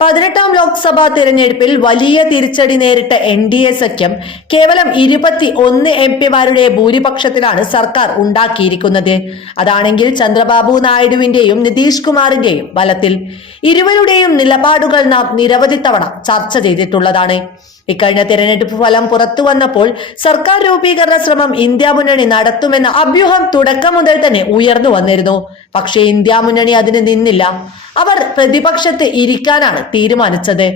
പതിനെട്ടാം ലോക്സഭാ തിരഞ്ഞെടുപ്പിൽ വലിയ തിരിച്ചടി നേരിട്ട എൻ ഡി എ സഖ്യം കേവലം ഇരുപത്തി ഒന്ന് എം പിമാരുടെ ഭൂരിപക്ഷത്തിലാണ് സർക്കാർ ഉണ്ടാക്കിയിരിക്കുന്നത്. അതാണെങ്കിൽ ചന്ദ്രബാബു നായിഡുവിന്റെയും നിതീഷ് കുമാറിന്റെയും ബലത്തിൽ ഇരുവരുടെയും നിലപാടുകൾ നാം നിരവധി തവണ ചർച്ച ചെയ്തിട്ടുള്ളതാണ്. ഇക്കഴിഞ്ഞ തിരഞ്ഞെടുപ്പ് ഫലം പുറത്തു വന്നപ്പോൾ സർക്കാർ രൂപീകരണ ശ്രമം ഇന്ത്യ മുന്നണി നടത്തുമെന്ന അഭ്യൂഹം തുടക്കം മുതൽ തന്നെ ഉയർന്നു വന്നിരുന്നു. പക്ഷേ ഇന്ത്യ മുന്നണി അതിന് നിന്നില്ല. അവർ പ്രതിപക്ഷത്ത് ഇരിക്കാനാണ് തീരുമാനിച്ചത്.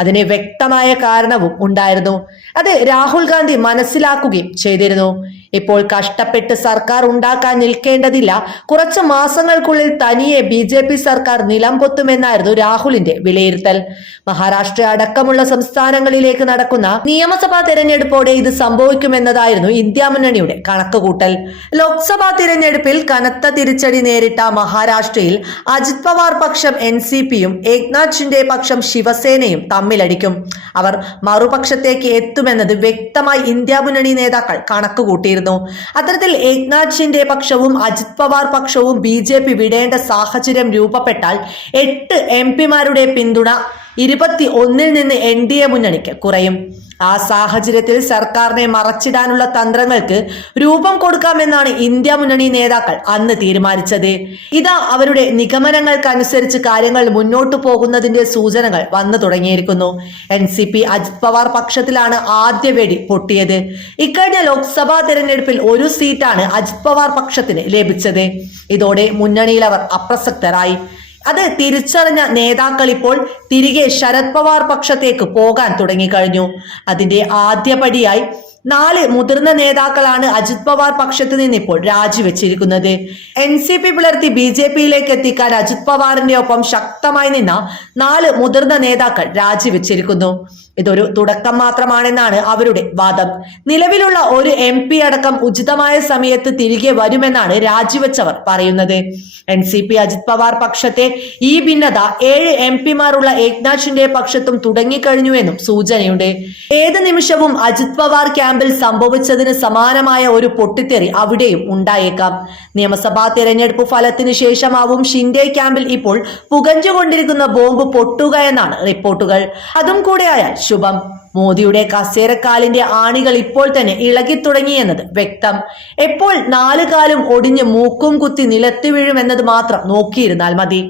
അതിന് വ്യക്തമായ കാരണവും ഉണ്ടായിരുന്നു. അത് രാഹുൽ ഗാന്ധി മനസ്സിലാക്കുകയും ചെയ്തിരുന്നു. ഇപ്പോൾ കഷ്ടപ്പെട്ട് സർക്കാർ ഉണ്ടാക്കാൻ നിൽക്കേണ്ടതില്ല. കുറച്ച് മാസങ്ങൾക്കുള്ളിൽ തനിയെ ബി ജെ പി സർക്കാർ നിലം പൊത്തുമെന്നായിരുന്നു രാഹുലിന്റെ വിലയിരുത്തൽ. മഹാരാഷ്ട്ര അടക്കമുള്ള സംസ്ഥാനങ്ങളിലേക്ക് നടക്കുന്ന നിയമസഭാ തെരഞ്ഞെടുപ്പോടെ ഇത് സംഭവിക്കുമെന്നതായിരുന്നു ഇന്ത്യ മുന്നണിയുടെ കണക്കുകൂട്ടൽ. ലോക്സഭാ തിരഞ്ഞെടുപ്പിൽ കനത്ത തിരിച്ചടി നേരിട്ട മഹാരാഷ്ട്രയിൽ അജിത് പവാർ പക്ഷം എൻ സി പിയും ഏക്നാഥ് ഷിൻഡെ പക്ഷം ശിവസേനയും തമ്മിലടിക്കും. അവർ മറുപക്ഷത്തേക്ക് എത്തുമെന്നത് വ്യക്തമായി ഇന്ത്യ മുന്നണി നേതാക്കൾ കണക്കുകൂട്ടിയിരുന്നു. അത്തരത്തിൽ ഏക്നാഥ് ഷിൻഡെ പക്ഷവും അജിത് പവാർ പക്ഷവും ബി വിടേണ്ട സാഹചര്യം രൂപപ്പെട്ടാൽ എട്ട് എം പിമാരുടെ പിന്തുണ ഇരുപത്തി ഒന്നിൽ നിന്ന് എൻ ഡി എ മുന്നണിക്ക് കുറയും. ആ സാഹചര്യത്തിൽ സർക്കാരിനെ മറച്ചിടാനുള്ള തന്ത്രങ്ങൾക്ക് രൂപം കൊടുക്കാമെന്നാണ് ഇന്ത്യ മുന്നണി നേതാക്കൾ അന്ന് തീരുമാനിച്ചത്. ഇതാ അവരുടെ നിഗമനങ്ങൾക്കനുസരിച്ച് കാര്യങ്ങൾ മുന്നോട്ടു പോകുന്നതിന്റെ സൂചനകൾ വന്നു തുടങ്ങിയിരിക്കുന്നു. N C P Ajit Pawar പക്ഷത്തിലാണ് ആദ്യ വെടി പൊട്ടിയത്. ഇക്കഴിഞ്ഞ ലോക്സഭാ തെരഞ്ഞെടുപ്പിൽ ഒരു സീറ്റാണ് അജിത് പവാർ പക്ഷത്തിന് ലഭിച്ചത്. ഇതോടെ മുന്നണിയിൽ അവർ അപ്രസക്തരായി. അത് തിരിച്ചറിഞ്ഞ നേതാക്കൾ ഇപ്പോൾ തിരികെ ശരത് പവാർ പക്ഷത്തേക്ക് പോകാൻ തുടങ്ങിക്കഴിഞ്ഞു. അതിന്റെ ആദ്യപടിയായി നാല് മുതിർന്ന നേതാക്കളാണ് അജിത് പവാർ പക്ഷത്ത് നിന്ന് ഇപ്പോൾ രാജിവെച്ചിരിക്കുന്നത്. എൻ സി പി പിളർത്തി ബി ജെ പിയിലേക്ക് എത്തിക്കാൻ അജിത് പവാറിന്റെ ഒപ്പം ശക്തമായി നിന്ന നാല് മുതിർന്ന നേതാക്കൾ രാജിവെച്ചിരിക്കുന്നു. ഇതൊരു തുടക്കം മാത്രമാണെന്നാണ് അവരുടെ വാദം. നിലവിലുള്ള ഒരു എം പി അടക്കം ഉചിതമായ സമയത്ത് തിരികെ വരുമെന്നാണ് രാജിവെച്ചവർ പറയുന്നത്. N C P Ajit Pawar പക്ഷത്തെ ഈ ഭിന്നത ഏഴ് എം പിമാരുള്ള ഏക്നാഥിന്റെ പക്ഷത്തും പക്ഷത്തും തുടങ്ങിക്കഴിഞ്ഞുവെന്നും സൂചനയുണ്ട്. ഏത് നിമിഷവും അജിത് പവാർ ക്യാമ്പിൽ സംഭവിച്ചതിന് സമാനമായ ഒരു പൊട്ടിത്തെറി അവിടെയും ഉണ്ടായേക്കാം. നിയമസഭാ തെരഞ്ഞെടുപ്പ് ഫലത്തിന് ശേഷമാവും ഷിൻഡെ ക്യാമ്പിൽ ഇപ്പോൾ പുകഞ്ഞുകൊണ്ടിരിക്കുന്ന ബോംബ് പൊട്ടുക എന്നാണ് റിപ്പോർട്ടുകൾ. അതും കൂടെയായാൽ ശുഭം. മോദിയുടെ കസേരക്കാലിന്റെ ആണികൾ ഇപ്പോൾ തന്നെ ഇളകി തുടങ്ങിയെന്നത് വ്യക്തം. എപ്പോൾ നാലുകാലും ഒടിഞ്ഞ് മൂക്കും കുത്തി നിലത്ത് വീഴുമെന്നത് മാത്രം നോക്കിയിരുന്നാൽ മതി.